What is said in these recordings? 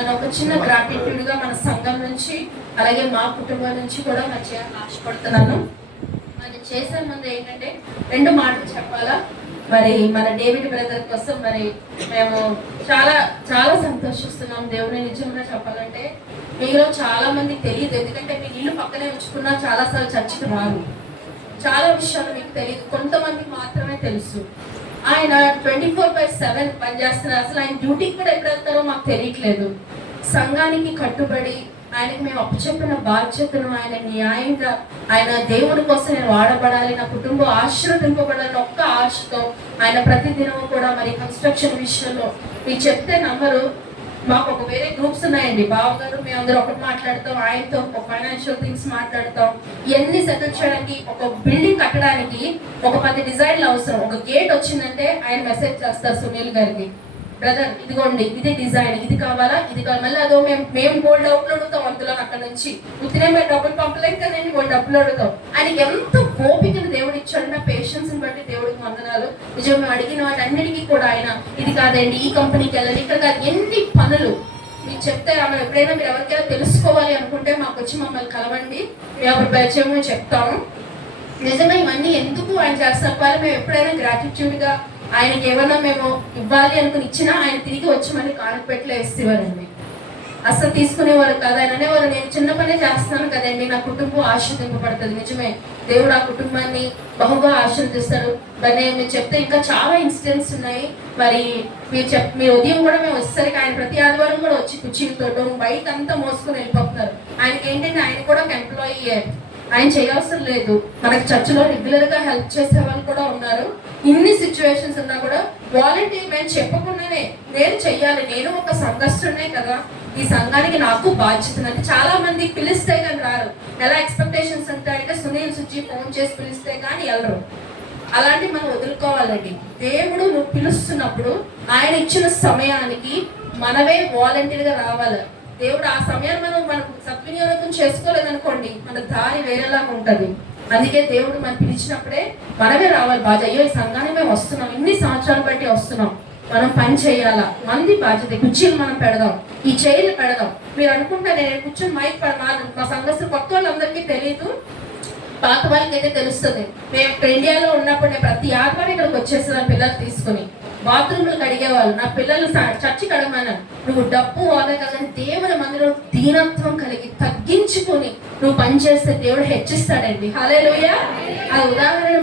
మన ఒక చిన్న గ్రాటిట్యూడ్ గా మన సంఘం నుంచి అలాగే మా కుటుంబం నుంచి కూడా మరి చేయాలని ఆశపడుతున్నాను. అది చేసే ముందు ఏంటంటే 2 మాటలు చెప్పాలా. మరి మన డేవిడ్ బ్రదర్ కోసం మరి మేము చాలా చాలా సంతోషిస్తున్నాం. దేవుని నిజంగా చెప్పాలంటే మీలో చాలా మందికి తెలియదు, ఎందుకంటే మీరు ఇల్లు పక్కనే ఉంచుకున్నా చాలాసార్లు చర్చికి రారు. చాలా విషయాలు మీకు తెలియదు, కొంతమందికి మాత్రమే తెలుసు. ఆయన 24/7 పనిచేస్తున్నారు. అసలు ఆయన డ్యూటీకి కూడా ఎప్పుడు వెళ్తారో మాకు తెలియట్లేదు. సంఘానికి కట్టుబడి ఆయనకి మేము అప్పచెప్పిన బాధ్యతను ఆయన న్యాయంగా ఆయన దేవుడి కోసం నేను వాడబడాలి, నా కుటుంబం ఆశీర్వదింపబడాలి ఒక్క ఆశతో ఆయన ప్రతిదినం కూడా మరి కన్స్ట్రక్షన్ విషయంలో మీరు చెప్తే నమ్మరు. మాకు ఒక వేరే గ్రూప్స్ ఉన్నాయండి, బావగారు మేమందరూ ఒకటి మాట్లాడతాం, ఆయనతో ఒక ఫైనాన్షియల్ థింగ్స్ మాట్లాడతాం. ఇవన్నీ సెటిల్ చేయడానికి ఒక బిల్డింగ్ కట్టడానికి ఒక 10 డిజైన్లు అవసరం. ఒక గేట్ వచ్చిందంటే ఆయన మెసేజ్ చేస్తారు సునీల్ గారికి, బ్రదర్ ఇదిగోండి ఇది డిజైన్, ఇది కావాలా, ఇది కావాలి. మళ్ళీ అదో మేము గోల్డ్ డబ్బులు అడుగుతాం అందులో అక్కడ నుంచి ఉత్తినే మేము డబ్బులు పంపలేం కదండి, గోల్డ్ డబ్బులు అడుగుతాం. ఆయనకి ఎంత ఓపికను దేవుడు ఇచ్చాడు, నా పేషెన్స్ బట్టి దేవుడికి వందనాలు. నిజం మేము అడిగిన వాటి అన్నిటికీ కూడా ఆయన ఇది కాదండి, ఈ కంపెనీకి వెళ్ళండి, ఇక్కడ కాదు, ఎన్ని పనులు మీకు చెప్తే ఆమె ఎప్పుడైనా మీరు ఎవరికైనా తెలుసుకోవాలి అనుకుంటే మాకు వచ్చి మమ్మల్ని కలవండి, ఎవరి పరిచయం చెప్తాము. నిజంగా ఇవన్నీ ఎందుకు ఆయన చేస్తారు, మేము ఎప్పుడైనా గ్రాటిట్యూడ్గా ఆయనకి ఏమన్నా మేము ఇవ్వాలి అనుకుని ఇచ్చినా ఆయన తిరిగి వచ్చి మళ్ళీ కానుపెట్లో వేసేవారండి. అసలు తీసుకునేవారు కాదు. ఆయన అనేవారు నేను చిన్న పనే చేస్తున్నాను కదండి, నా కుటుంబం ఆశీర్వదింపబడుతుంది. నిజమే, దేవుడు ఆ కుటుంబాన్ని బహుగా ఆశీర్వదిస్తాడు. మరి నేను చెప్తే ఇంకా చాలా ఇన్సిడెంట్స్ ఉన్నాయి. మరి మీ ఉదయం కూడా మేము వచ్చేసరికి ఆయన ప్రతి ఆదివారం కూడా వచ్చి కుర్చీలతో బైక్ అంతా మోసుకొని వెళ్ళిపోతున్నారు. ఆయనకి ఏంటంటే ఆయన కూడా ఒక ఎంప్లాయీ, ఆయన చేయవసరం లేదు. మనకి చర్చిలో రెగ్యులర్ గా హెల్ప్ చేసే వాళ్ళు కూడా ఉన్నారు. ఇన్ని సిచ్యువేషన్స్ ఉన్నా కూడా వాలంటీర్ మేము చెప్పకుండానే నేను చెయ్యాలి, నేను ఒక సంఘస్థుడే కదా, ఈ సంఘానికి నాకు బాధ్యత అంటే చాలా మంది పిలిస్తే కానీ రారు. ఎలా ఎక్స్పెక్టేషన్స్ ఉంటాయంటే సునీల్ సుజీ ఫోన్ చేసి పిలిస్తే కానీ వెళ్ళరు. అలాంటి మనం వదులుకోవాలండి. దేవుడు నువ్వు పిలుస్తున్నప్పుడు ఆయన ఇచ్చిన సమయానికి మనమే వాలంటీర్గా రావాలి. దేవుడు ఆ సమయాన్ని మనం సద్వినియోగం చేసుకోలేదనుకోండి మన దారి వేరేలాగా ఉంటది. అందుకే దేవుడు మనం పిలిచినప్పుడే మనమే రావాలి. బాధ్యత అయ్యో ఈ సంఘానికి మేము వస్తున్నాం, ఇన్ని సంవత్సరాలు బట్టి వస్తున్నాం, మనం పని చేయాలా, మంది బాధ్యత. కుర్చీలు మనం పెడదాం, ఈ చైర్లు పెడదాం. మీరు అనుకుంటా నేను కూర్చొని మైక్ మా సంఘస్థులు కొత్త వాళ్ళందరికీ తెలియదు, పాత వాళ్ళకి అయితే తెలుస్తుంది. మేము ఇండియాలో ఉన్నప్పుడు నేను ప్రతి ఆదివారం ఇక్కడికి వచ్చేస్తున్నాను పిల్లలు తీసుకుని, బాత్రూమ్లకు అడిగేవాళ్ళు. నా పిల్లలు చర్చికి అడగమన్నాను, నువ్వు డబ్బు అదే కదా దేవుని మందిరం దీనత్వం కలిగి తగ్గించుకొని నువ్వు పనిచేస్తే దేవుడు హెచ్చిస్తాడండి. హల్లెలూయా. ఆ ఉదాహరణ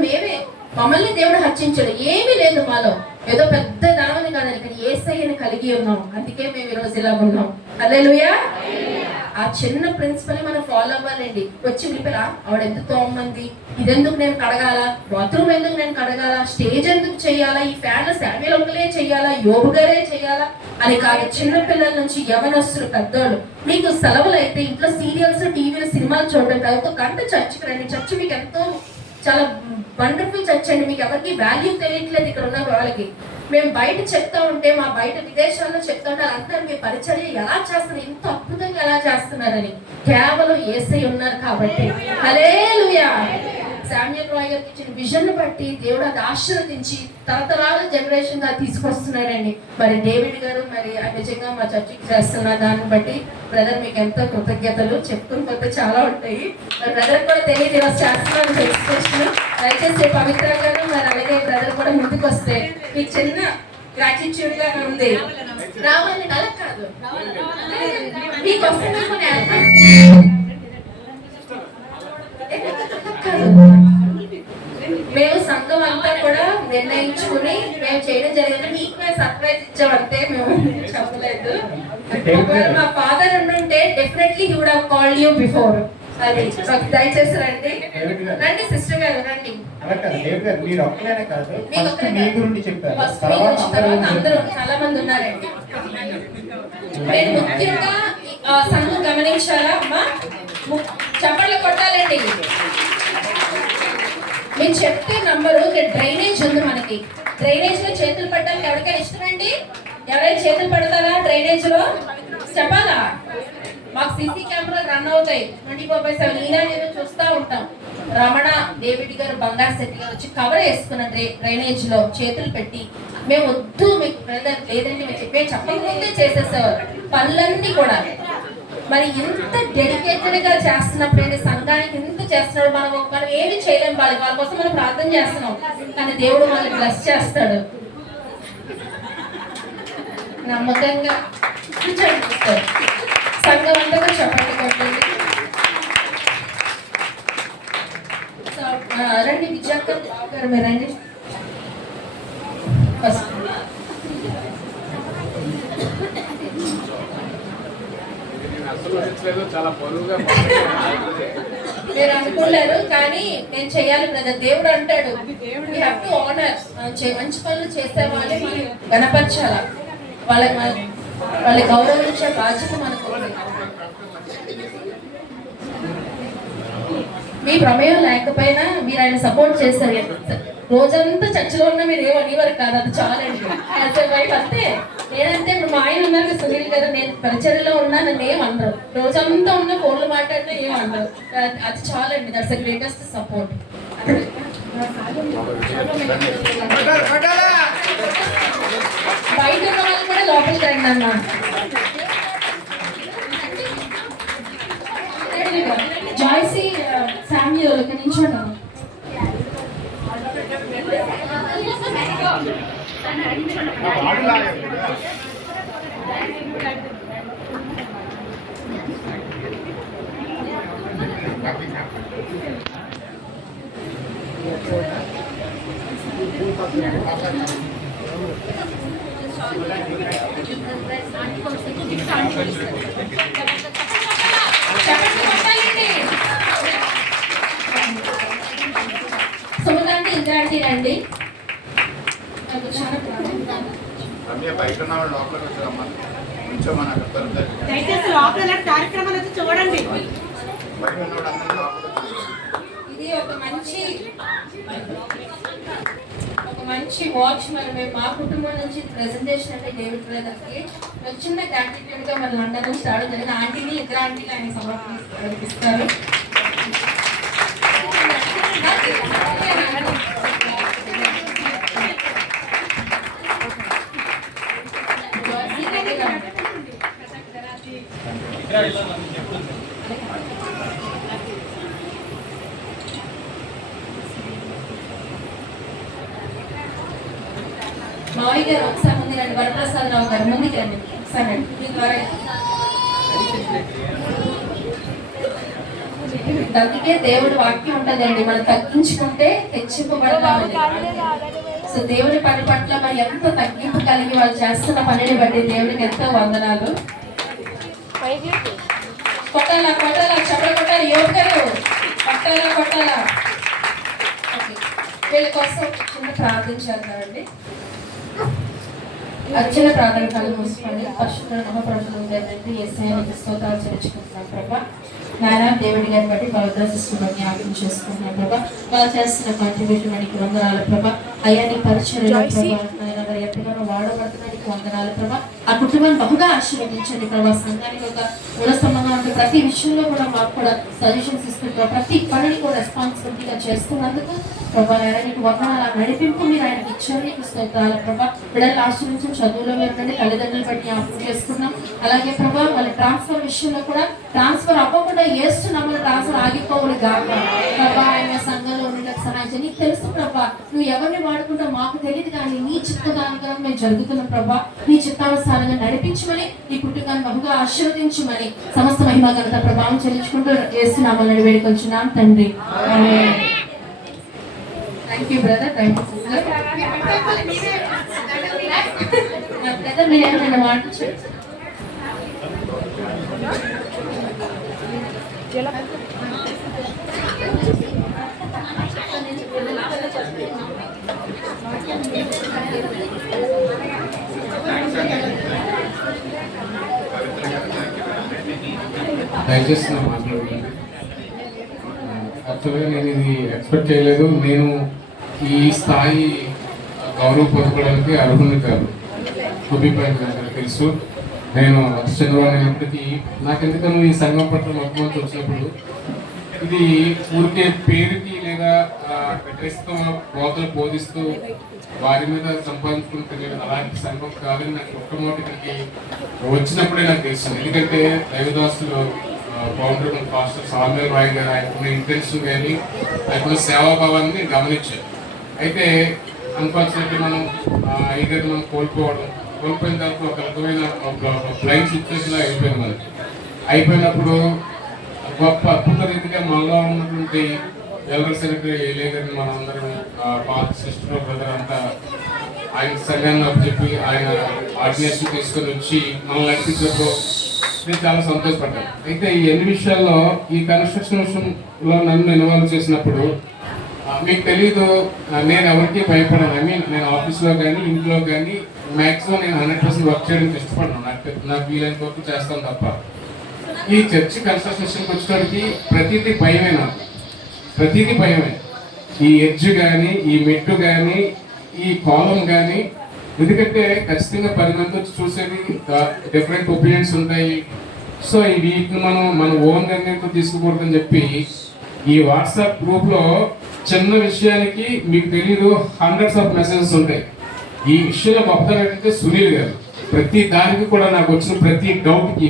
మమ్మల్ని దేవుడు హెచ్చించాడు. ఏమీ లేదు మాలో, ఏదో పెద్ద దానని కాదని కానీ యేసయ్యని కలిగి ఉన్నాం. అందుకే మేము ఈరోజు ఇలా ఉన్నాం. హల్లెలూయా. ఆ చిన్న ప్రిన్సిపల్ మనం ఫాలో అవ్వాలండి. వచ్చి విలిపరా ఆవిడ ఎందుకు తోమంది, ఇదెందుకు నేను కడగాల, బాత్రూమ్ ఎందుకు నేను కడగాల, స్టేజ్ ఎందుకు చెయ్యాలా, ఈ ఫ్యాన్లు శామ్యుల్ ఒకలే చెయ్యాలా, యోబు గారే చెయ్యాలా అని కాదు. చిన్న పిల్లల నుంచి యవనస్తులు పెద్దోళ్ళు మీకు సెలవులు అయితే ఇంట్లో సీరియల్స్ టీవీలు సినిమాలు చూడడం కాదు, ఒక గంట చర్చికి రండి. చర్చి మీకు ఎంతో చాలా వండర్ఫుల్ చర్చ్ అండి. మీకు ఎవరికి వాల్యూ తెలియట్లేదు ఇక్కడ ఉన్న వాళ్ళకి. మేము బయట చెప్తా ఉంటే మా బయట విదేశాల్లో చెప్తా ఉంటే అందరూ మీ పరిచర్య ఎలా చేస్తున్నారు, ఇంత అద్భుతంగా ఎలా చేస్తున్నారని. కేవలం యేసయ్య ఉన్నారు కాబట్టి. హల్లెలూయా. శామ్యూయల్ రాయ్ గారికి ఇచ్చిన విజన్ బట్టి దేవుడు అది ఆశీర్వదించి తరతరాల జనరేషన్ గా తీసుకొస్తున్నాడండి. మరి డేవిడ్ గారు మరి నిజంగా మా చర్చికి చేస్తున్న దాన్ని బట్టి బ్రదర్ మీకు ఎంతో కృతజ్ఞతలు. చెప్పుకుని పోతే చాలా ఉంటాయి. మరి బ్రదర్ కూడా తెలియదు ఈరోజు చేస్తున్నాను ఎక్స్ప్రెషన్. దయచేసి పవిత్ర గారు మరి అలాగే బ్రదర్ కూడా ముందుకు వస్తే మీకు చిన్న గ్రాటిట్యూడ్ గా ఉంది. రావాలని అలా కాదు, మీకోసం మేము సంఘం అంతా కూడా నిర్ణయించుకుని మేము చేయడం జరిగింది. మీకు మేము సర్ప్రైజ్ ఇచ్చామంటే మేము చెప్పలేదు. మా ఫాదర్ ఉండుంటే definitely he would have called you before. అది దయచేసి రండి, రండి సిస్టర్ గారు రండి. అందరూ చాలా మంది ఉన్నారండి. నేను ముఖ్యంగా సంఘం గమనించాలా అమ్మా, చప్పట్లు కొట్టాలండి. మీరు చెప్తే నంబరు. డ్రైనేజ్ ఉంది మనకి, డ్రైనేజ్ లో చేతులు పడడానికి ఎవరికైనా ఇష్టమండి? ఎవరైనా చేతులు పడతారా డ్రైనేజ్ లో? చెప్పాలా? మాకు సీసీ కెమెరాలు రన్ అవుతాయి 24/7. ఈనాడు చూస్తూ ఉంటాం. రమణ డేవిడ్ గారు, బంగారు శెట్టి గారు వచ్చి కవర్ వేసుకున్న డ్రైనేజ్ లో చేతులు పెట్టి మేము వద్దు మీకు బ్రదర్ లేదండి మేము చెప్పకముందే చేసేసేవారు పనులన్నీ కూడా. మరి ఇంత డెడికేటెడ్ గా చేస్తున్నప్పుడు సంఘానికి ఇంత చేస్తున్నాడు, మనం ఏమి చేయలేము. వాళ్ళ కోసం మనం ప్రార్థన చేస్తున్నాం, కానీ దేవుడు మనల్ని బ్లెస్ చేస్తాడు. నమ్మకంగా చూస్తారు సంఘం అంతా కూడా చెప్పండి కొట్టండి. రండి విజయక్క గారు, మీరు రండి ఫస్ట్. మీరు అనుకోలేరు కానీ నేను చెయ్యాలి బ్రదర్. దేవుడు అంటాడు వీ హ్యావ్ టు ఆనర్. మంచి పనులు చేసే వాళ్ళే మనం గణపరచాల, వాళ్ళ గౌరవించే బాధ్యత మనకు. మీ ప్రమేయం లేకపోయినా మీరు ఆయన సపోర్ట్ చేస్తారు. రోజంతా చర్చలో ఉన్నా మీరు ఏమనేవారు కాదు, అది చాలండి. వైఫ్ అంతే. నేనంటే ఇప్పుడు మా ఆయన ఉన్నారు సునీల్ గారు, నేను పరిచర్యలో ఉన్నా నన్ను ఏమన్నారు, రోజంతా ఉన్న ఫోన్లు మాట్లాడినా ఏమన్నారు, అది చాలండి. That's the greatest support. బయట ఉన్న వాళ్ళు కూడా లోపలికి రండి అన్న. జాయ్సీ శామ్యూల్ ఒక నిమిషం. సుమకాంతి ఇంద్రాంటి రండి. దయచేసి లోపల కార్యక్రమాలు వచ్చి చూడండి. ఇది ఒక మంచి వాచ్. మరి మేము మా కుటుంబం నుంచి ప్రెజెంటేషన్ అంటే డేవిడ్ బ్రదర్ కి చిన్న గ్రాటిట్యూడ్ గా మరి లండన్ నుంచి రావడం జరిగింది. ఆంటీని ఇద్దరు ఆంటీలు ఆయన సమర్పిస్తారు. మావయ్య గారు ఒకసారి ముందు రండి. వరప్రసాద్ రావు గారు ముందుకు రండి ఒకసారి రండి. మీ ద్వారా అందుకే దేవుడి వాక్యం ఉంటుందండి, మనం తగ్గించుకుంటే హెచ్చింపబడతామని. సో దేవుడి పని పట్ల మరి ఎంత తగ్గింపు కలిగి వాళ్ళు చేస్తున్న పనిని బట్టి దేవుడికి ఎంతో వందనాలు. కొట్టాలా చెప్పలు కొట్టాలి, యువకులు కొట్టాలా. వీళ్ళ కోసం చిన్న ప్రార్థన చేద్దామండి. అర్చన ప్రార్థన కళ్ళు మూసుకోండి. పరిశుద్ధ మహాప్రభులు ఉందండి ఏసయ్యకి స్తోత్రాలు చెల్లించుకుంటున్నాం ప్రభా. నాయన దేవుడి గారిని బట్టి పవిత్ర శిస్తులను జ్ఞాపకం చేసుకుంటున్నాం ప్రభా. వాళ్ళు చేస్తున్న కాంట్రిబ్యూషన్ నీకు వందనాలు ప్రభా. అయ్యా నీ పరిచర్యలో ప్రభా ఎంతగానో వాడబడుతున్నానికి వందనాలు ప్రభా. ఆ కుటుంబాన్ని బహుగా ఆశీర్వదించండి ప్రభా. సంఘానికి ఒక మూలస్తంభంగా ఉంటే ప్రతి విషయంలో కూడా మాకు కూడా సజెషన్స్ ఇస్తుంటారు. ప్రతి పనిని కూడా రెస్పాన్సిబిలిటీగా చేస్తున్నందుకు ప్రభా నాయన నీకు వందనాలు. నడిపింపు మీరు ఆయనకి ఇచ్చారు, నీకు స్తోత్రాలు ప్రభా. బిడ్డలు ఆశ్రయించి చదువులో వేరండి, తల్లిదండ్రులు బట్టి జ్ఞాపకం చేసుకున్నాం. అలాగే ప్రభా వాళ్ళ ట్రాన్స్ఫర్ విషయంలో కూడా ట్రాన్స్ఫర్ అవ్వకుండా ఏస్తున్నాం, ట్రాన్స్ఫర్ ఆగిపోవాలి కాక ప్రభా. ఆయన సంఘంలో ఉండేలకు సహాయం చేయి. నీకు తెలుసు ప్రభా నువ్వు ఎవరిని వాడుకుంటావు మాకు తెలియదు, కానీ నీ చిత్తదానిగా మేము జరుగుతున్నాం ప్రభా. నీ చిత్తానుసారంగా నడిపించమని, నీ కుటుంబాన్ని బహుగా ఆశీర్వదించమని సమస్త మహిమ ఘనత ప్రభావం చెల్లించుకుంటూ చేస్తున్నామని వేడుకొచ్చున్నాం తండ్రి. Thank you brother. Thank you sister. Brother మీరు ఏమైనా మాట దయచేసి నా మాట్లాడుతుంది. యాక్చువల్గా నేను ఇది ఎక్స్పెక్ట్ చేయలేదు. నేను ఈ స్థాయి గౌరవ పొందుకోవడానికి అర్హుని కాదు. అభిప్రాయం నాకు తెలుసు. నేను అతి చంద్రబాబు అయినప్పటికీ నాకెందుకను ఈ సంఘం పట్ల మొట్టమొదటి వచ్చినప్పుడు ఇది ఊరికే పేరుకి లేదా డ్రెస్తో కోతలు బోధిస్తూ వారి మీద సంపాదించుకుంటే అలాంటి సంఘం కాదని నాకు మొట్టమొదటి ఇక్కడికి వచ్చినప్పుడే నాకు తెలిసింది. ఎందుకంటే దైవదాసులు ఫౌండర్ పాస్టర్ సామ్యూల్ రాయ్ గారు ఆయనకున్న ఇంటెన్షన్ కానీ ఆయనకున్న సేవాభావాన్ని నేను గమనించాను. అయితే అన్ఫార్చునేట్లీ మనం ఐదర్ మనం కోల్పోయిన తర్వాత ఒక రకమైన బ్లైండ్ సిచ్యువేషన్ అయిపోయింది మనకి. అయిపోయినప్పుడు గొప్ప అద్భుత రీతిగా మనలో ఉన్నటువంటి జనరల్ సెక్రటరీ ఏలే గారిని మనందరం పాత సిస్టర్ బ్రదర్ అంతా ఆయన సంఘాన్ని చెప్పి ఆయన ఆర్డినేషన్ తీసుకొని వచ్చి మనల్ని నడిపించడంలో నేను చాలా సంతోషపడ్డాను. అయితే ఈ ఎన్ని విషయాల్లో ఈ కన్స్ట్రక్షన్ విషయంలో నన్ను ఇన్వాల్వ్ చేసినప్పుడు మీకు తెలీదు, నేను ఎవరికి భయపడాను. ఐ మీన్ నేను ఆఫీస్లో కానీ ఇంట్లో కానీ మ్యాక్సిమం నేను 100% వర్క్ చేయడానికి ఇష్టపడను. నాకు వీలైనంత వరకు చేస్తాను తప్ప. ఈ చర్చ్ కన్స్ట్రక్షన్ వచ్చేటప్పటికి ప్రతిదీ భయమే, నాకు ప్రతిదీ భయమే. ఈ ఎడ్జ్ కానీ, ఈ మెట్టు కానీ, ఈ కాలం కానీ, ఎందుకంటే ఖచ్చితంగా 10 మంది వచ్చి చూసేది డిఫరెంట్ ఒపీనియన్స్ ఉంటాయి. సో వీటిని మన ఓన్ నిర్ణయంతో తీసుకోకూడదని చెప్పి ఈ వాట్సాప్ గ్రూప్లో చిన్న విషయానికి మీకు తెలీదు హండ్రెడ్స్ ఆఫ్ మెసేజెస్ ఉంటాయి. ఈ విషయంలో గొప్పతనం ఏంటంటే సునీల్ గారు ప్రతి దానికి కూడా నాకు వచ్చిన ప్రతి డౌట్కి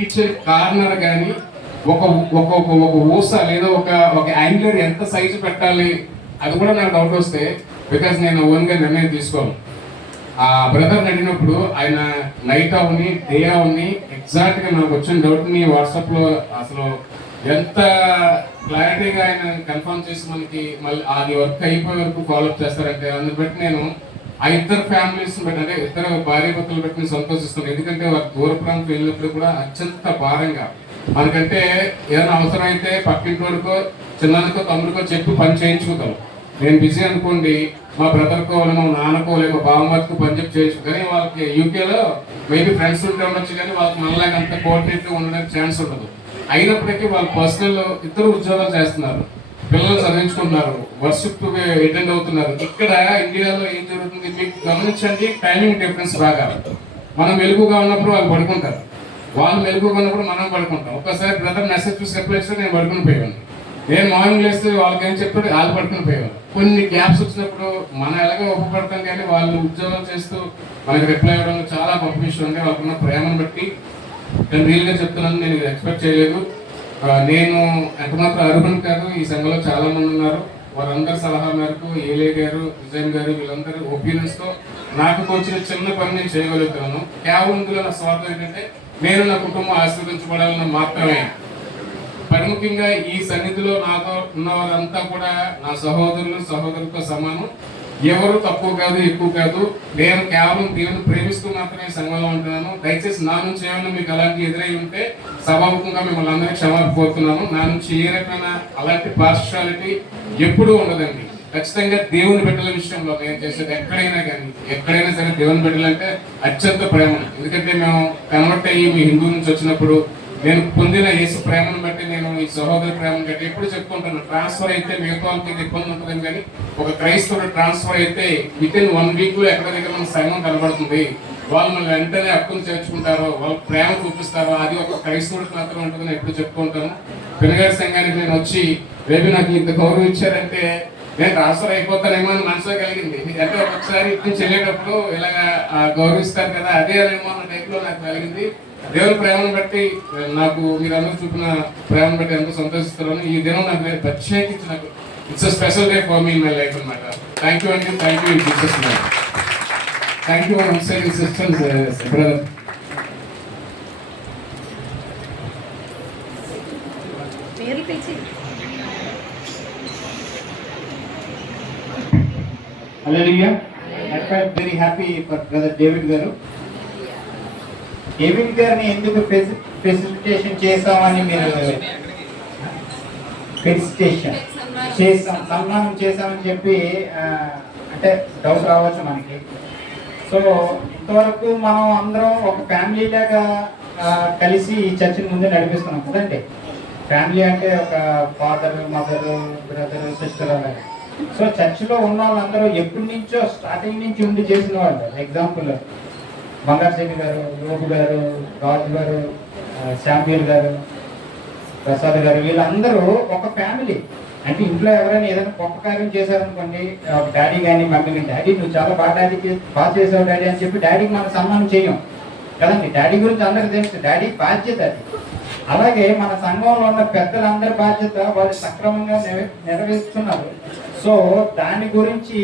ఈచ్ కార్నర్ కానీ ఒక ఊస లేదా ఒక యాంగిలర్ ఎంత సైజు పెట్టాలి అది కూడా నాకు డౌట్ వస్తే, బికాజ్ నేను ఓన్గా నిర్ణయం తీసుకోను. ఆ బ్రదర్ని అడిగినప్పుడు ఆయన నైట్ అవని డే అవని ఎగ్జాక్ట్గా నాకు వచ్చిన డౌట్ని వాట్సాప్లో అసలు ఎంత క్లారిటీగా ఆయన కన్ఫర్మ్ చేసి మనకి మళ్ళీ అది వర్క్ అయిపోయే వరకు ఫాలోఅప్ చేస్తారంటే అందుని బట్టి నేను ఆ ఇద్దరు ఫ్యామిలీస్ బట్టి అంటే ఇద్దరు భార్య భర్తలు బట్టి నేను సంతోషిస్తాను. ఎందుకంటే వారు దూర ప్రాంతం వెళ్ళినప్పుడు కూడా అత్యంత భారంగా మనకంటే ఏదైనా అవసరం అయితే పక్కింటి వాడికో చిన్నకో తమ్ముడికో చెప్పి పని చేయించుకుంటాం. నేను బిజీ అనుకోండి మా బ్రదర్కో మా నాన్నకో లేక బామ్మతో పని చెప్పి చేయొచ్చు. కానీ వాళ్ళకి యూకేలో మేబీ ఫ్రెండ్స్ ఉంటే ఉండొచ్చు, కానీ వాళ్ళకి మనలాగా అంత కోఆర్డినేట్గా ఉండడానికి ఛాన్స్ ఉండదు. అయినప్పటికీ వాళ్ళు పర్సనల్ ఇద్దరు ఉద్యోగాలు చేస్తున్నారు, పిల్లలు చదివించుకుంటున్నారు, వర్షిప్ అటెండ్ అవుతున్నారు. ఇక్కడ ఇండియాలో ఏం జరుగుతుంది మీకు గమనించండి, టైమింగ్ డిఫరెన్స్ బాగా. మనం వెలుగుగా ఉన్నప్పుడు వాళ్ళు పడుకుంటారు, వాళ్ళు వెలుగుగా ఉన్నప్పుడు మనం పడుకుంటాం. ఒక్కసారి బ్రదర్ మెసేజ్ చూసి రిప్లై ఇస్తే నేను పడుకుని పోయాను. నేను మార్నింగ్ లేస్తే వాళ్ళకి ఏం చెప్పాడు వాళ్ళు పడుకుని పోయాను. కొన్ని గ్యాప్స్ వచ్చినప్పుడు మనం ఎలాగో ఒప్పుపడతాం, కానీ వాళ్ళు ఉద్యోగాలు చేస్తూ మనకి రిప్లై ఇవ్వడం చాలా గొప్ప విషయం. అంటే వాళ్ళకున్న ప్రేమను బట్టి నేను రియల్గా చెప్తున్నాను, నేను ఎక్స్పెక్ట్ చేయలేదు. నేను ఎంతమాత్రం అర్హుని కాదు, ఈ సంఘంలో చాలా మంది ఉన్నారు. వారందరి సలహా మేరకు ఏలే గారు, విజయన్ గారు వీళ్ళందరూ ఒపీనియన్స్తో నాకు వచ్చిన చిన్న పని నేను చేయగలుగుతాను. కేవలం ఇందులో నా స్వార్థం ఏంటంటే నేను నా కుటుంబం ఆశీర్వదించబడాలని మాత్రమే. ప్రముఖంగా ఈ సన్నిధిలో నాతో ఉన్నవారంతా కూడా నా సహోదరులతో సమానం. ఎవరు తక్కువ కాదు ఎక్కువ కాదు. నేను కేవలం దేవుని ప్రేమిస్తూ మాత్రమే సంఘంలో ఉంటున్నాను. దయచేసి నా నుంచి ఏమైనా మీకు అలాంటి ఎదురై ఉంటే సభాముఖంగా మిమ్మల్ని అందరికీ క్షమాపణ కోరుతున్నాను. నా నుంచి ఏ రకమైన అలాంటి పార్షాలిటీ ఎప్పుడూ ఉండదండి. ఖచ్చితంగా దేవుని బిడ్డల విషయంలో నేను చేసేది ఎక్కడైనా సరే దేవుని బిడ్డలంటే అత్యంత ప్రేమ. ఎందుకంటే మేము కన్వర్ట్ అయ్యి మీ హిందూ నుంచి వచ్చినప్పుడు నేను పొందిన యేసు ప్రేమను బట్టి నేను ఈ సహోదరి ప్రేమను బట్టి ఎప్పుడు చెప్పుకుంటాను. ట్రాన్స్ఫర్ అయితే మిగతా వాళ్ళకి ఇబ్బంది ఉంటుంది, కానీ ఒక క్రైస్తవుడు ట్రాన్స్ఫర్ అయితే వితిన్ 1 వీక్ లో ఎక్కడ దగ్గర మన సంఘం కనబడుతుంది. వాళ్ళు మన వెంటనే హక్కును చేర్చుకుంటారో, వాళ్ళు ప్రేమ చూపిస్తారో, అది ఒక క్రైస్తవుడికి మాత్రం ఉంటుందని ఎప్పుడు చెప్పుకుంటాను. పినగారి సంఘానికి నేను వచ్చి రేపు నాకు ఇంత గౌరవం ఇచ్చారంటే నేను ట్రాన్స్ఫర్ అయిపోతానేమో అని మనసులో కలిగింది. అంటే ఒకసారి ఇటు నుంచి వెళ్ళేటప్పుడు ఇలాగా గౌరవిస్తారు కదా, అదే ఏమో అన్న టైప్లో నాకు కలిగింది. దేవుని ప్రేమను బట్టి నాకు మీరందరూ చూపిన ప్రేమను బట్టి ఎంతో సంతోషిస్తున్నాను. ఈ దినం నాకు ప్రత్యేకించి నాకు it's special day for me in my life అనమాట. థ్యాంక్ యూ అండి, thank you Jesus man. Thank you sisters brother. Hallelujah. I felt very happy for Brother David గారు. డేవిడ్ గారిని ఎందుకు ఫెసిలిటేషన్ చేసామని మీరు సన్మానం చేసామని చెప్పి అంటే డౌట్ రావచ్చు మనకి. సో ఇంతవరకు మనం అందరం ఒక ఫ్యామిలీ లాగా కలిసి ఈ చర్చిని ముందు నడిపిస్తున్నాం కదండి. ఫ్యామిలీ అంటే ఒక ఫాదర్, మదర్, బ్రదర్, సిస్టర్ అలాగే. సో చర్చిలో ఉన్న వాళ్ళందరూ ఎప్పటి నుంచో స్టార్టింగ్ నుంచి ఉండి చేసిన వాళ్ళు. ఎగ్జాంపుల్ బంగారు శెట్టి గారు, యోగు గారు, రాజు గారు, శామ్యూల్ గారు, ప్రసాద్ గారు, వీళ్ళందరూ ఒక ఫ్యామిలీ. అంటే ఇంట్లో ఎవరైనా ఏదైనా గొప్ప కార్యం చేశారనుకోండి, డాడీ కానీ మమ్మీ కానీ, డాడీ నువ్వు చాలా బాగా చేసావు డాడీ అని చెప్పి డాడీకి మనం సన్మానం చేయం కదండి. డాడీ గురించి అందరికీ తెలుసు, డాడీ బాధ్యత అది. అలాగే మన సంఘంలో ఉన్న పెద్దలందరి బాధ్యత వాళ్ళు సక్రమంగా నెరవేరుస్తున్నారు. సో దాని గురించి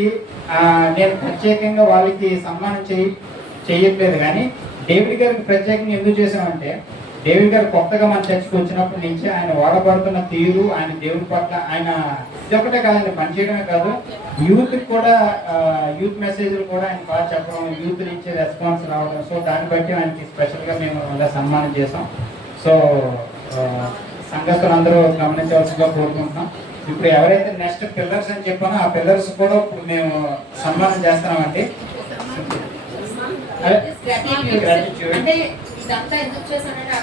నేను ప్రత్యేకంగా వాళ్ళకి సన్మానం చేయట్లేదు. కానీ డేవిడ్ గారికి ప్రత్యేకంగా ఎందుకు చేసామంటే, డేవిడ్ గారు కొత్తగా మన చర్చకు వచ్చినప్పటి నుంచి ఆయన వాడబడుతున్న తీరు, ఆయన దేవుడి పట్ల ఆయన ఇదొకటే కాదండి, పనిచేయడమే కాదు, యూత్ కూడా యూత్ మెసేజ్లు కూడా ఆయన బాగా చెప్పడం, యూత్ నుంచి రెస్పాన్స్ రావడం. సో దాన్ని బట్టి ఆయనకి స్పెషల్గా మేము ఇలా సన్మానం చేసాం. సో సంఘస్థులందరూ గమనించవలసిందిగా కోరుకుంటున్నాం. ఇప్పుడు ఎవరైతే నెక్స్ట్ పిల్లర్స్ అని చెప్పానో ఆ పిల్లర్స్ కూడా ఇప్పుడు మేము సన్మానం చేస్తున్నామండి. అంటే ఇదంతా ఎందుకు చేశానంటే,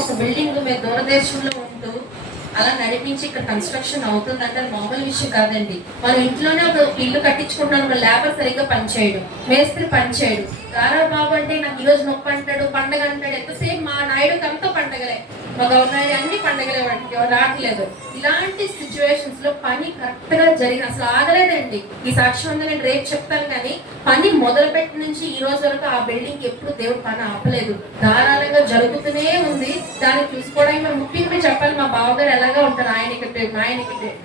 ఒక బిల్డింగ్ మేము దూరదేశంలో ఉంటూ అలా నడిపించి ఇక్కడ కన్స్ట్రక్షన్ అవుతుందంటే మామూలు విషయం కాదండి. మనం ఇంట్లోనే ఒక ఇల్లు కట్టించుకుంటున్నాం, మన లేబర్ సరిగ్గా పనిచేయడు, మేస్త్రి పనిచేయడు, రారా బాబు అంటే నాకు ఈరోజు నొప్పి అంటాడు, పండగ అంటాడు. ఎంతసేపు మా నాయుడుకి అంతా పండగలే, మా గవర్నర్ అన్ని పండగలే, వాటికి రావట్లేదు. ఇలాంటి సిచ్యువేషన్స్ లో పని కరెక్ట్ గా జరిగిన అసలు ఆగలేదండి. ఈ సాక్ష్యం నేను రేపు చెప్తాను, కానీ పని మొదలుపెట్టి నుంచి ఈ రోజు వరకు ఆ బిల్డింగ్ ఎప్పుడు దేవుడు పని ఆపలేదు, ధారాళంగా జరుగుతూనే ఉంది. దాన్ని చూసుకోవడానికి మనం ముఖ్యంగా చెప్పాలి, మా బావగారు ఎలాగా ఉంటారు, ఆయన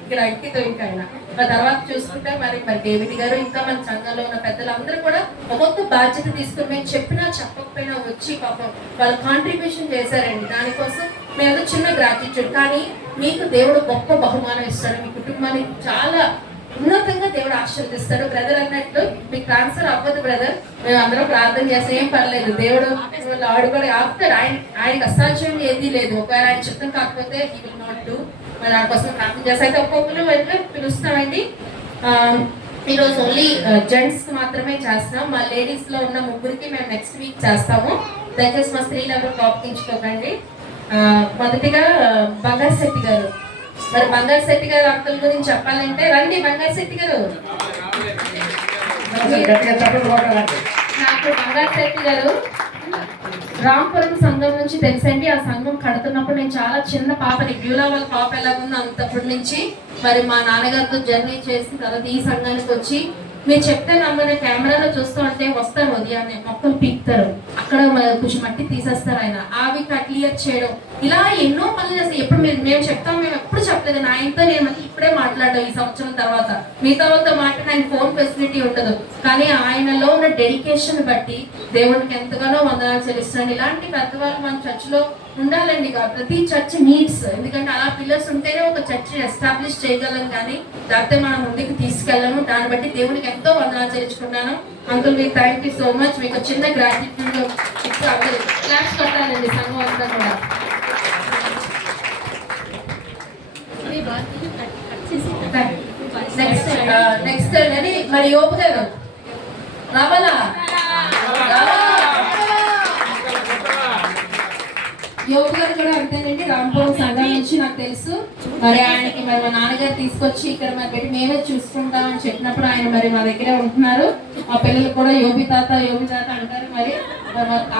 ఇక్కడ అక్కితో ఇంకా ఆయన తర్వాత చూసుకుంటే మరి డేవిడ్ గారు ఇంకా మన సంఘంలో ఉన్న పెద్దలందరూ కూడా ఒక్కొక్క బాధ్యత తీసుకుని మేము చెప్పినా చెప్పకపోయినా వచ్చి పాపం వాళ్ళు కాంట్రిబ్యూషన్ చేశారండి. దానికోసం మేము చిన్న గ్రాటిట్యూడ్. కానీ మీకు దేవుడు గొప్ప బహుమానం ఇస్తాడు, మీ కుటుంబాన్ని చాలా ఉన్నతంగా దేవుడు ఆశీర్వదిస్తాడు. బ్రదర్ అన్నట్లు మీకు ట్రాన్స్ఫర్ అవ్వదు బ్రదర్, మేము అందరం ప్రార్థన చేస్తే ఏం పర్లేదు, దేవుడు ఆడు కూడా ఆపుతాడు. ఆయనకి అసాధ్యం ఏదీ లేదు. ఒకవేళ ఆయన చిత్తం కాకపోతే ఈ విల్ నాట్ డూ. మరి దానికోసం ప్రార్థన చేస్తే అయితే ఒక్కొక్కరు వెళ్ళి పిలుస్తామండి. ఈరోజు ఓన్లీ జెంట్స్ మాత్రమే చేస్తాం. మా లేడీస్ లో ఉన్న ముగ్గురికి మేము నెక్స్ట్ వీక్ చేస్తాము. దయచేసి మా స్త్రీలు ఎవరు కోపగించుకోకండి. మొదటిగా బంగారు శెట్టి గారు, మరి బంగారు శెట్టి గారు అంకుల్ గురించి చెప్పాలంటే రండి. బంగారు శెట్టి గారు, నాకు బంగారు శెట్టి గారు రాంపురం సంఘం నుంచి తెలుసండి. ఆ సంఘం కడుతున్నప్పుడు నేను చాలా చిన్న పాపని, బ్యూలా వాళ్ళ పాప ఎలాగుందో అంతప్పటి నుంచి మరి మా నాన్నగారితో జర్నీ చేసి తర్వాత ఈ సంఘానికి వచ్చి మీరు చెప్తే నమ్మని కెమెరాలో చూస్తూ ఉంటే వస్తారు ఉదయాన్నే మొక్కలు పీకుతారు, అక్కడ కొంచెం మట్టి తీసేస్తారు, ఆయన ఆవి క్లియర్ చేయడం, ఇలా ఎన్నో పనులు చేస్తారు. ఎప్పుడు మేము చెప్తాం, మేము ఎప్పుడు చెప్పలేదు. ఆయనతో నేను ఇప్పుడే మాట్లాడడం ఈ సంవత్సరం తర్వాత, మిగతా వాళ్ళతో మాట్లాడిన ఆయన ఫోన్ ఫెసిలిటీ ఉండదు, కానీ ఆయనలో ఉన్న డెడికేషన్ బట్టి దేవుడికి ఎంతగానో వందనాలు చెల్లిస్తున్నాను. ఇలాంటి పెద్దవాళ్ళు మన చర్చిలో ఉండాలండి. ప్రతి చర్చ్ నీడ్స్, ఎందుకంటే అలా పిల్లర్స్ ఉంటేనే ఒక చర్చ్ ఎస్టాబ్లిష్ చేయగలం, కానీ లేకపోతే మనం ముందుకు తీసుకెళ్ళము. దాన్ని బట్టి దేవుడికి ఎంతో వందనాలు చెల్లించుకున్నాను. అంకుల్ మీకు థ్యాంక్ యూ సో మచ్. మీకు చిన్న గ్రాటిట్యూడ్ క్లాస్ కట్టాలండి సంఘం అంతా కూడా. నెక్స్ట్ మరి యోపు గారు రావాలా? యోపు గారు కూడా అంతేనండి, రాంపురం సంఘం నుంచి నాకు తెలుసు. మరి ఆయనకి మరి మా నాన్నగారు తీసుకొచ్చి ఇక్కడ మరి పెట్టి మేమే చూసుకుంటాం అని చెప్పినప్పుడు ఆయన మరి మా దగ్గరే ఉంటున్నారు. మా పిల్లలు కూడా యోబి తాత అంటారు. మరి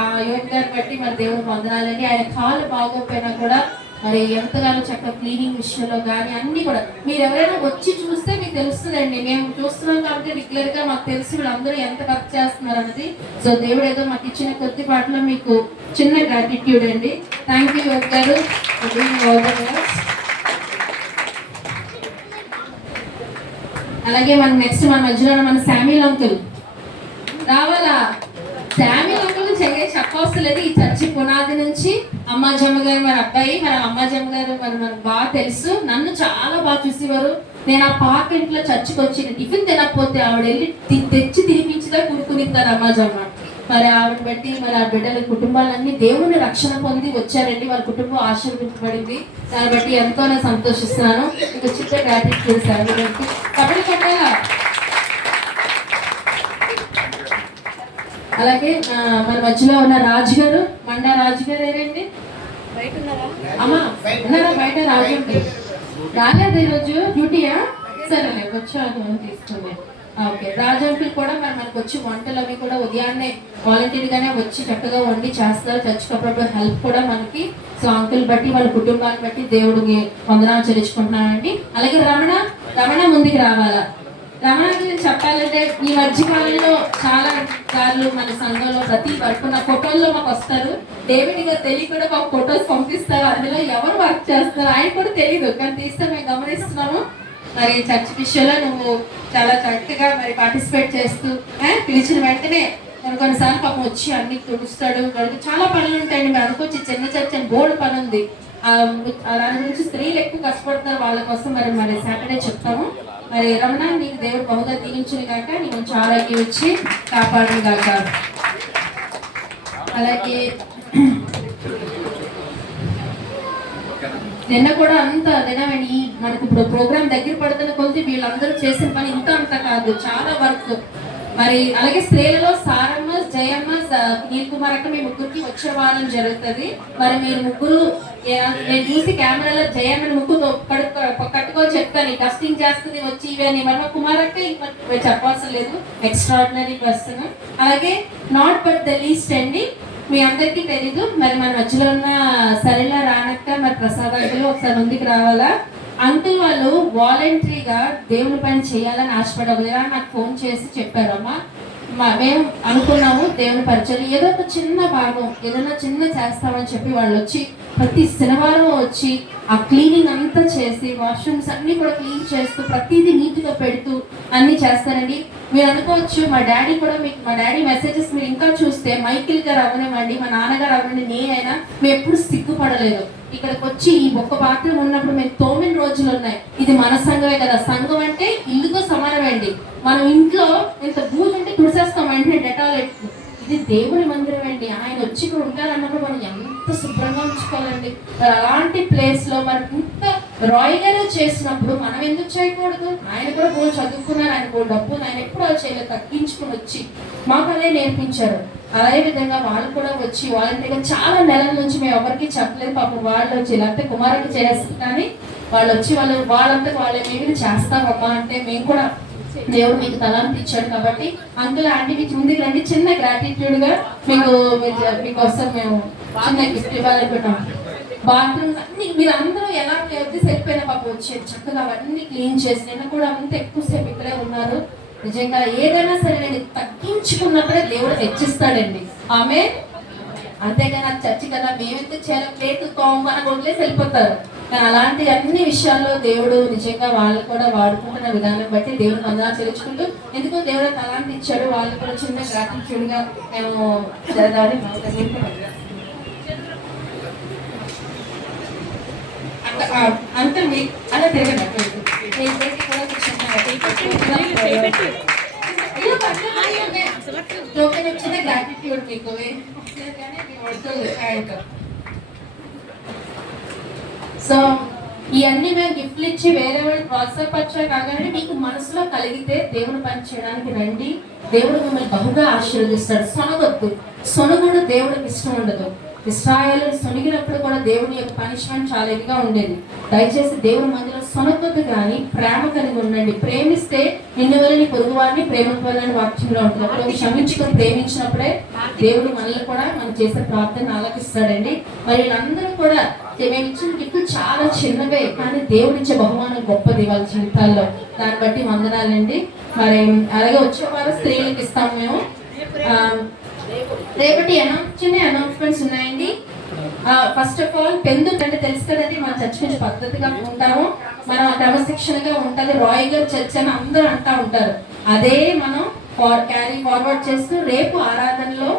ఆ యోబి గారిని బట్టి మరి దేవుడికి వందనాలండి. ఆయన కాలు బాగోపోయినా కూడా మరి ఎంతగానో చక్కగా క్లీనింగ్ విషయంలో కానీ అన్ని కూడా మీరు ఎవరైనా వచ్చి చూస్తే మీకు తెలుస్తుందండి. మేము చూస్తున్నాం కాబట్టి రెగ్యులర్ గా మాకు తెలిసి వీళ్ళందరూ ఎంత వర్క్ చేస్తున్నారు అన్నది. సో దేవుడు ఏదో మాకు ఇచ్చిన కొద్దిపాట్లో మీకు చిన్న గ్రాటిట్యూడ్ అండి. థ్యాంక్ యూ యోగి గారు. అలాగే మన నెక్స్ట్ మన మధ్యలో మన శామ్యూల్ అంకుల్ రావాలా? శామ్యూల్ అంకుల్ చెప్పవసలేదు. ఈ చర్చి పునాది నుంచి అమ్మాజమ్మ గారు మరి అబ్బాయి, మరి అమ్మాజమ్మ గారు మరి మనకు బాగా తెలుసు. నన్ను చాలా బాగా చూసేవారు. నేను ఆ పాక ఇంట్లో చర్చికి వచ్చి టిఫిన్ తినకపోతే ఆవిడ వెళ్ళి తెచ్చి తినిపించిదా కూరుకునిస్తారు అమ్మాజమ్మ. మరి ఆవిడ బట్టి మరి ఆ బిడ్డల కుటుంబాలన్నీ దేవుని రక్షణ పొంది వచ్చారండి. వాళ్ళ కుటుంబం ఆశీర్వదించబడింది. దాన్ని బట్టి ఎంతో నేను సంతోషిస్తున్నాను. ఇంకా చిన్న గ్రాటిట్యూడ్ సార్ కబడ్డీ కొట్టాలా. అలాగే మన మధ్యలో ఉన్న రాజు గారు, మండా రాజు గారు ఏనండి అమ్మా ఉన్నారా? బయట రాజు రాలేదు ఈరోజు డ్యూటీయా? సరేలే వచ్చాను తీసుకోండి. ఓకే, రాజు అంకుల్ కూడా మరి మనకు వచ్చి వంటలు అవి కూడా ఉదయాన్నే వాలంటీర్ గానే వచ్చి చక్కగా వండి చేస్తారు. చర్చ్ అప్పుడప్పుడు హెల్ప్ కూడా మనకి. సో అంకుల్ బట్టి వాళ్ళ కుటుంబాన్ని బట్టి దేవుడికి వందనాలు చెల్లించుకుంటున్నానండి. అలాగే రమణ ముందుకు రావాలా. రమణ గురించి చెప్పాలంటే ఈ మధ్య కాలంలో చాలా సార్లు మన సంఘంలో ప్రతి వర్క్ నా ఫోటోల్లో మాకు వస్తారు. డేవిడ్ గారు తెలియకుండా మాకు ఫొటోస్ పంపిస్తారు. అందులో ఎవరు వర్క్ చేస్తారు ఆయన కూడా తెలియదు, కానీ తీస్తే మేము గమనిస్తున్నాము. మరి చర్చ్ విషయంలో నువ్వు చాలా చక్కగా మరి పార్టిసిపేట్ చేస్తూ పిలిచిన వెంటనే కొన్నిసార్లు పాపం వచ్చి అన్ని తుడుస్తాడు. వాళ్ళకి చాలా పనులు ఉంటాయండి. మీరు అనుకోవచ్చు చిన్న చర్చ్ అని బోర్డు పని ఉంది. దాని గురించి స్త్రీలు ఎక్కువ కష్టపడుతున్నారు. వాళ్ళ కోసం మరి సాటర్డే చెప్తాము. మరి రమణ నీకు దేవుడు బహుగా దీవించుని కాక, నీకు మంచి ఆరోగ్యం ఇచ్చి కాపాడుని కాక. అలాగే నిన్న కూడా అంత వినవండి. మనకు ఇప్పుడు ప్రోగ్రామ్ దగ్గర పడుతున్న కొద్ది వీళ్ళందరూ చేసిన పని అంత కాదు, చాలా వర్క్. మరి అలాగే స్త్రీలలో సారమ్మ, జయమ్మ, నీల్ కుమార్ అక్క మీ ముగ్గురికి వచ్చే వారం జరుగుతుంది. మరి మీరు ముగ్గురు నేను చూసి కెమెరాలో జయమ్మని ముగ్గురు కట్టుకొని చెప్తాను, కస్టింగ్ చేస్తుంది వచ్చి ఇవన్నీ. మరి మా కుమార్ అక్క ఇంకా చెప్పాల్సిన లేదు, ఎక్స్ట్రాడినరీ పర్సన్. అలాగే నాట్ బట్ ద లీస్ట్ అండి, మీ అందరికీ తెలీదు మరి మన మధ్యలో ఉన్న సరిల రానక్క మరి ప్రసాదాలు ఒకసారి ముందుకు రావాలా. అంకుల్ వాళ్ళు వాలంటరీగా దేవుని పని చేయాలని ఆశపడే నాకు ఫోన్ చేసి చెప్పారు, అమ్మా మేము అనుకున్నాము దేవుని పరిచయం ఏదో ఒక చిన్న భాగం ఏదైనా చిన్న చేస్తామని చెప్పి వాళ్ళు వచ్చి ప్రతి శనివారం వచ్చి ఆ క్లీనింగ్ అంతా చేసి వాష్రూమ్స్ అన్ని కూడా క్లీన్ చేస్తూ ప్రతిదీ నీట్గా పెడుతూ అన్ని చేస్తారండి. మీరు అనుకోవచ్చు మా డాడీ కూడా మీకు మా డాడీ మెసేజెస్ మీరు ఇంకా చూస్తే మైకిల్ గారు అవనివ్వండి, మా నాన్నగారు అవనండి, నేనైనా మేము ఎప్పుడు సిగ్గుపడలేదు. ఇక్కడికి వచ్చి ఈ ఒక్క పాత్ర ఉన్నప్పుడు మేము తోమిన రోజులు ఉన్నాయి. ఇది మన సంఘమే కదా, సంఘం అంటే ఇల్లుతో సమానమండి. మనం ఇంట్లో ఇంత బూజు అంటే తుడిసేస్తాం వెంటనే డెటాల్. ఇది దేవుని మందిరం అండి, ఆయన వచ్చి ఇక్కడ ఉంటారన్నప్పుడు మనం ఎంత శుభ్రంగా ఉంచుకోవాలండి. మరి అలాంటి ప్లేస్ లో మనం ఇంత రాయల్గా చేసినప్పుడు మనం ఎందుకు చేయకూడదు? ఆయన కూడా బోల్ చదువుకున్నారు, ఆయన బోల్ డబ్బు, ఆయన ఎప్పుడు అలా చేయలేదు, తగ్గించుకుని వచ్చి మాకు అదే నేర్పించారు. అదే విధంగా వాళ్ళు కూడా వచ్చి వాలంటీర్గా చాలా నెలల నుంచి మేము ఎవరికి చెప్పలేదు. పాపం వాళ్ళు వచ్చి లేకపోతే కుమారుడు చేస్తారు, కానీ వాళ్ళు వచ్చి వాళ్ళంతా వాళ్ళే మేము చేస్తామమ్మా అంటే మేము కూడా దేవుడు మీకు తలాంతి ఇచ్చాడు కాబట్టి అంకుల్ ఆంటీ మీకు ముందుకు రండి. చిన్న గ్రాటిట్యూడ్ గా మీకోసం మేము చిన్న గిఫ్ట్ ఇవ్వాలనుకుంటాం. బాత్రూమ్స్ అన్ని మీరు అందరూ ఎలా సరిపోయిన పాప వచ్చేది చక్కగా అవన్నీ క్లీన్ చేసి నిన్న కూడా అంత ఎక్కువసేపు ఇక్కడే ఉన్నారు. నిజంగా ఏదైనా సరే నేను తగ్గించుకున్నప్పుడే దేవుడు హెచ్చిస్తాడండి. ఆమె అంతేగాని నాకు చర్చి కదా మేమెంత చేయాలి ప్లేట్ తోమని వదిలేసి వెళ్ళిపోతారు. కానీ అలాంటి అన్ని విషయాల్లో దేవుడు నిజంగా వాళ్ళు కూడా వాడుకుంటున్న విధానం బట్టి దేవుడు వందనాలు చెల్లించుకుంటూ ఎందుకో దేవుడు అలాంటి ఇచ్చాడు. వాళ్ళు కూడా చిన్న గ్రాటిట్యూడ్ గా మేము జరగాలి. అంత అలా తిరగండి చిన్న గ్రాటిట్యూడ్ మీకు సో ఇవన్నీ మేము గిఫ్ట్లు ఇచ్చి వేరే వాళ్ళు ప్రోత్సాహపరచా కాగానే మీకు మనసులో కలిగితే దేవుని పని చేయడానికి రండి. దేవుడు మిమ్మల్ని బహుగా ఆశీర్వదిస్తాడు. సొనగొద్దు, సొనుగుడు దేవుడికి ఇష్టం ఉండదు. ఇశ్రాయేలు సొనిగినప్పుడు కూడా దేవుని యొక్క పనిష్మెంట్ చాలా ఇదిగా ఉండేది. దయచేసి దేవుని మందిలో సొనగొద్దు కానీ ప్రేమ కలిగి ఉండండి. ప్రేమిస్తే నిన్ను వెళ్ళని పొరుగు వారిని ప్రేమించాలని వాక్యంలో ఉంటుంది. అప్పుడు క్షమించుకొని ప్రేమించినప్పుడే దేవుడు మనల్ని కూడా మనం చేసే ప్రార్థన ఆలకిస్తాడండి. మరి వీళ్ళందరూ కూడా మేము ఇచ్చిన గిఫ్ట్ చాలా చిన్నవే కానీ దేవుడు ఇచ్చే బహుమానం గొప్పది వాళ్ళ జీవితాల్లో. దాన్ని బట్టి వందనాలండి. మరి అలాగే వచ్చే వారు స్త్రీలకు ఇస్తాము మేము. రేపటి చిన్న అనౌన్స్మెంట్స్ ఉన్నాయండి. ఫస్ట్ ఆఫ్ ఆల్ పెందు అంటే తెలుసు కదండి, మన చర్చ్ నుంచి పద్ధతిగా ఉంటాము, మనం క్రమశిక్షణగా ఉంటుంది. రాయల్ గారు చర్చ్ అని అందరూ అంటూ ఉంటారు. అదే మనం క్యారీ ఫార్వర్డ్ చేస్తూ రేపు ఆరాధనలో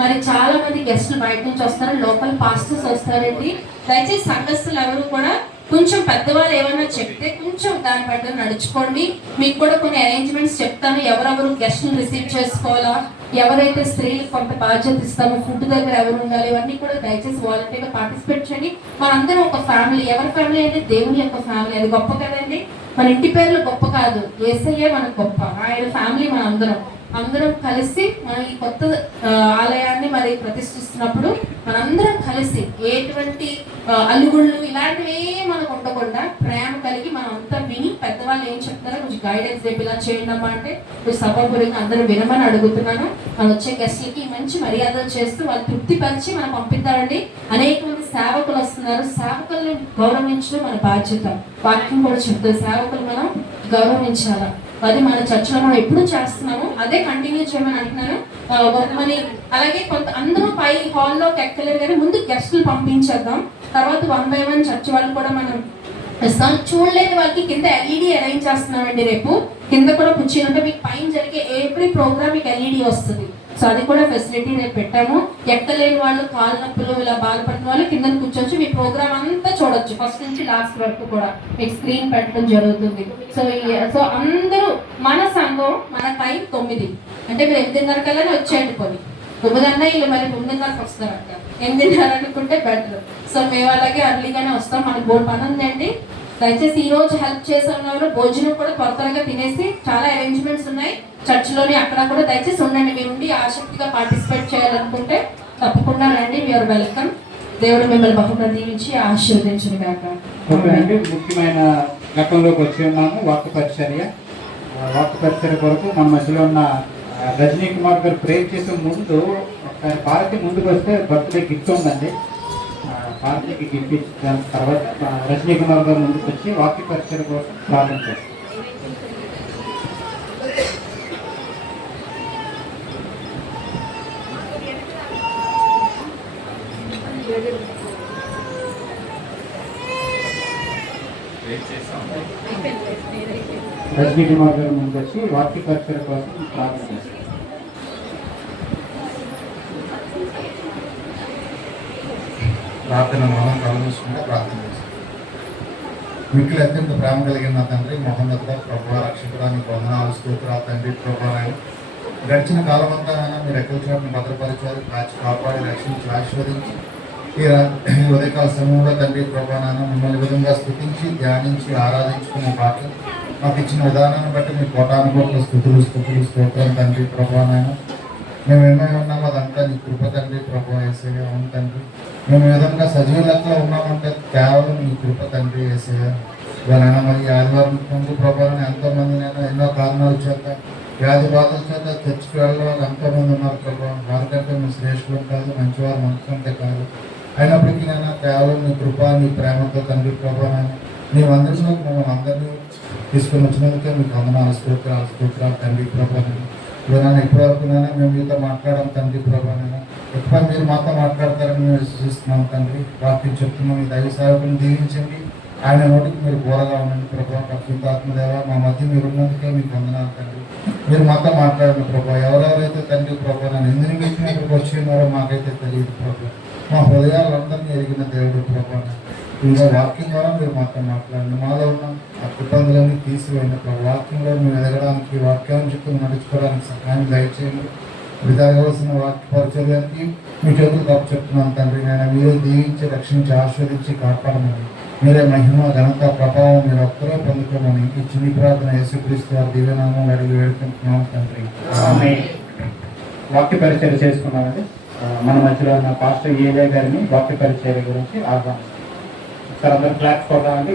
మరి చాలా మంది గెస్టులు బయట నుంచి వస్తారు, లోకల్ పాస్టర్స్ వస్తారండి. దయచేసి సంఘస్థులు ఎవరు కూడా కొంచెం పెద్దవాళ్ళు ఏమైనా చెప్తే కొంచెం దాని బట్టి నడుచుకోండి. మీకు కూడా కొన్ని అరేంజ్మెంట్స్ చెప్తాను, ఎవరెవరు గెస్ట్ని రిసీవ్ చేసుకోవాలా, ఎవరైతే స్త్రీలకు కొంత బాధ్యత ఇస్తామో, ఫుడ్ దగ్గర ఎవరు ఉండాలి, ఇవన్నీ కూడా దయచేసి వాలంటీర్గా పార్టిసిపేట్ చేయండి. మనందరం ఒక ఫ్యామిలీ. ఎవరి ఫ్యామిలీ అంటే దేవుని యొక్క ఫ్యామిలీ. అది గొప్ప కదండి. మన ఇంటి పేర్లు గొప్ప కాదు, యేసయ్యే మనకు గొప్ప. ఆయన ఫ్యామిలీ మన అందరం. అందరం కలిసి మనం ఈ కొత్త ఆలయాన్ని మరి ప్రతిష్ఠిస్తున్నప్పుడు మనందరం కలిసి ఎటువంటి అలుగుళ్ళు ఇలాంటివి మనకు ఉండకుండా ప్రేమ కలిగి మనం అంతా విని పెద్దవాళ్ళు ఏం చెప్తారో కొంచెం గైడెన్స్ రేపు ఇలా చేయండి అమ్మా అంటే కొంచెం సభాపూర్వకంగా అందరూ వినమని అడుగుతున్నాను. మనం వచ్చే గెస్ట్లకి మంచి మర్యాదలు చేస్తూ వాళ్ళు తృప్తిపరిచి మనం పంపిద్దామండి. అనేక మంది సేవకులు వస్తున్నారు, సేవకుల్ని గౌరవించడం మన బాధ్యత. వాక్యం కూడా చెప్తారు సేవకులు మనం గౌరవించాలా. అది మన చర్చలో మనం ఎప్పుడు చేస్తున్నాము, అదే కంటిన్యూ చేయమని అంటున్నాను. మరి అలాగే కొంత అందరూ పై హాల్లోకి ఎక్కలేరు కానీ ముందు గెస్టులు పంపించేద్దాం. తర్వాత 1 by 1 చర్చ్ వాళ్ళు కూడా మనం ఇస్తాం. చూడలేని వాళ్ళకి కింద ఎల్ఈడి అరేంజ్ చేస్తున్నామండి. రేపు కింద కూడా కూర్చుంటే మీకు పైన జరిగే ఎవ్రీ ప్రోగ్రామ్ మీకు ఎల్ఈడి వస్తుంది. సో అది కూడా ఫెసిలిటీ రేపు పెట్టాము. ఎక్కలేని వాళ్ళు, కాళ్ళ నొప్పులు ఇలా బాధపడుతున్న వాళ్ళు కింద కూర్చోవచ్చు. మీ ప్రోగ్రామ్ అంతా చూడొచ్చు ఫస్ట్ నుంచి లాస్ట్ వరకు కూడా మీకు స్క్రీన్ పెట్టడం జరుగుతుంది. సో అందరూ మన సంఘం మన టైం 9 అంటే మీరు 8:30 కల్లా వచ్చేయండి. పోనీ 9 అన్నా వీళ్ళు మరి 9:30కి వస్తారంట. 8:30 అనుకుంటే బెటర్. సో మేము అలాగే అర్లీగానే వస్తాం. మనకు బోర్డు పని ఉందండి. దయచేసి ఈ రోజు హెల్ప్ చేసే వాళ్ళు భోజనం కూడా త్వరగా తినేసి చాలా అరేంజ్మెంట్స్ ఉన్నాయి చర్చిలోని, అక్కడ కూడా దయచేసి ఉండండి. మీరు ఉండి ఆసక్తిగా పార్టిసిపేట్ చేయాలనుకుంటే తప్పకుండా రండి. You're welcome. దేవుడు మిమ్మల్ని బహుగా దీవించి ఆశీర్వదించును గాక. ఓకే అండి, ముఖ్యమైన ఘట్టంలోకి వచ్చి ఉన్నాము. వాక్య పరిచర్య కొరకు మన మధ్యలో ఉన్న రజనీ కుమార్ గారు ప్రేర్ చేసే ముందు ఒకసారి పార్టీ ముందుకు వస్తే బర్త్డే గిఫ్ట్ ఉందండి. పార్టీకి గిఫ్ట్ ఇచ్చిన తర్వాత రజనీ కుమార్ గారు ముందుకు వచ్చి వాక్య పరిచర్య కోసం ప్రార్థన చేస్తారు. రజనీ కుమార్ గారు ముందుకు వచ్చి వాక్య పరిచర్య కోసం ప్రార్థన చేస్తారు. ప్రార్థన మనం కలుగుతుంటే ప్రార్థన చేస్తాం. వీటిలో అత్యంత ప్రేమ కలిగిన నా తండ్రి మహోన్నత ప్రభు రక్షకుడానికి వందనాలు స్తోత్రాలు తండ్రి ప్రభు. గడిచిన కాలం అంతా మీరు ఎక్కడ చోట్ల భద్రపరిచారు, కాచి కాపాడి రక్షించి ఆశీర్వదించి ఈ ఉదయకాల సమయంలో తండ్రి ప్రభు మిమ్మల్ని విధంగా స్థుతించి ధ్యానించి ఆరాధించుకునే పాటలు మాకు ఇచ్చిన విధానాన్ని బట్టి మీ కోటానుకోట్ల స్థుతులు స్తోత్రం తండ్రి ప్రభు. మేము ఏమై ఉన్నామో అదంతా నీ కృప తండ్రి ప్రభు ఏసయ్య. అవును తండ్రి, మేము ఈ విధంగా సజీవ లెక్కలో ఉన్నామంటే కేవలం నీ కృప తండ్రి ఏసయ్య. ఇవాళైనా మరి ఆదివారం ముందు ప్రభావం ఎంతోమంది నేను ఎన్నో కారణాల చేత వ్యాధి బాధల చేత చర్చికి వెళ్ళే వాళ్ళు ఎంతోమంది ఉన్నారు ప్రభావం. వారికంటే మేము శ్రేష్ఠులు కాదు, మంచివారు మనకంటే కాదు. అయినప్పటికీ నేను కేవలం నీ కృప నీ ప్రేమతో తండ్రి ప్రభావం నీవందరిలో మమ్మల్ని అందరినీ తీసుకుని వచ్చినందుకే మీకు వందనాలు స్తోత్రాలు తండ్రి ప్రభావం. ఇవన్నీ ఇప్పటివరకు మేము మీతో మాట్లాడాం తండ్రి ప్రభావం. ఎక్కువ మీరు మాతో మాట్లాడతారని మేము విశ్వసిస్తున్నాం తండ్రి. వాక్యం చెప్తున్నాం, మీ దైవ సేవకుని దీవించండి. ఆయన నోటికి మీరు ఘోరగా ఉండండి ప్రభావ. పరిశుద్ధాత్మదేవ మా మధ్య మీరు ఉన్నందుకే మీకు వందనాలు తండ్రి. మీరు మాతో మాట్లాడండి ప్రభావ. ఎవరెవరైతే తండ్రి ప్రభావ నన్ను ఎందుకు పెట్టిన ఇక్కడికి వచ్చి ఉన్నారో మాకైతే తెలియదు ప్రభావ. మా హృదయాలందరినీ ఎరిగిన దేవుడు ప్రభావ. ఇంకా వాక్యం ద్వారా మీరు మాతో మాట్లాడండి. మాలో ఉన్న ఆ ఇబ్బందులన్నీ తీసివేయండి ప్రభావ. వాక్యంలో మేము ఎదగడానికి, వాక్యాన్ని చుట్టూ నడుచుకోవడానికి సహాయం దయచేయండి. జరగవలసిన వాక్య పరిచర్యానికి మీ చేతులు తప్పు చెప్తున్నాను తండ్రి. నేను మీరు దీవించి రక్షించి ఆస్వాదించి కాపాడమని, మీరే మహిమ ఘనత ప్రభావం మీరు ఒక్కరే పొందుకోమని ఈ చిన్ని ప్రార్థన యేసుక్రీస్తు వారి దివ్యనామం అడిగి వేడుకుంటున్నాం తండ్రి. వాక్య పరిచర్య చేసుకున్నామండి. మన మధ్యలో ఉన్న పాస్టర్ ఏలే గారిని వాక్య పరిచర్య గురించి ఆహ్వానిస్తాం. సార్ అందరూ క్లాస్ కొడదామండి.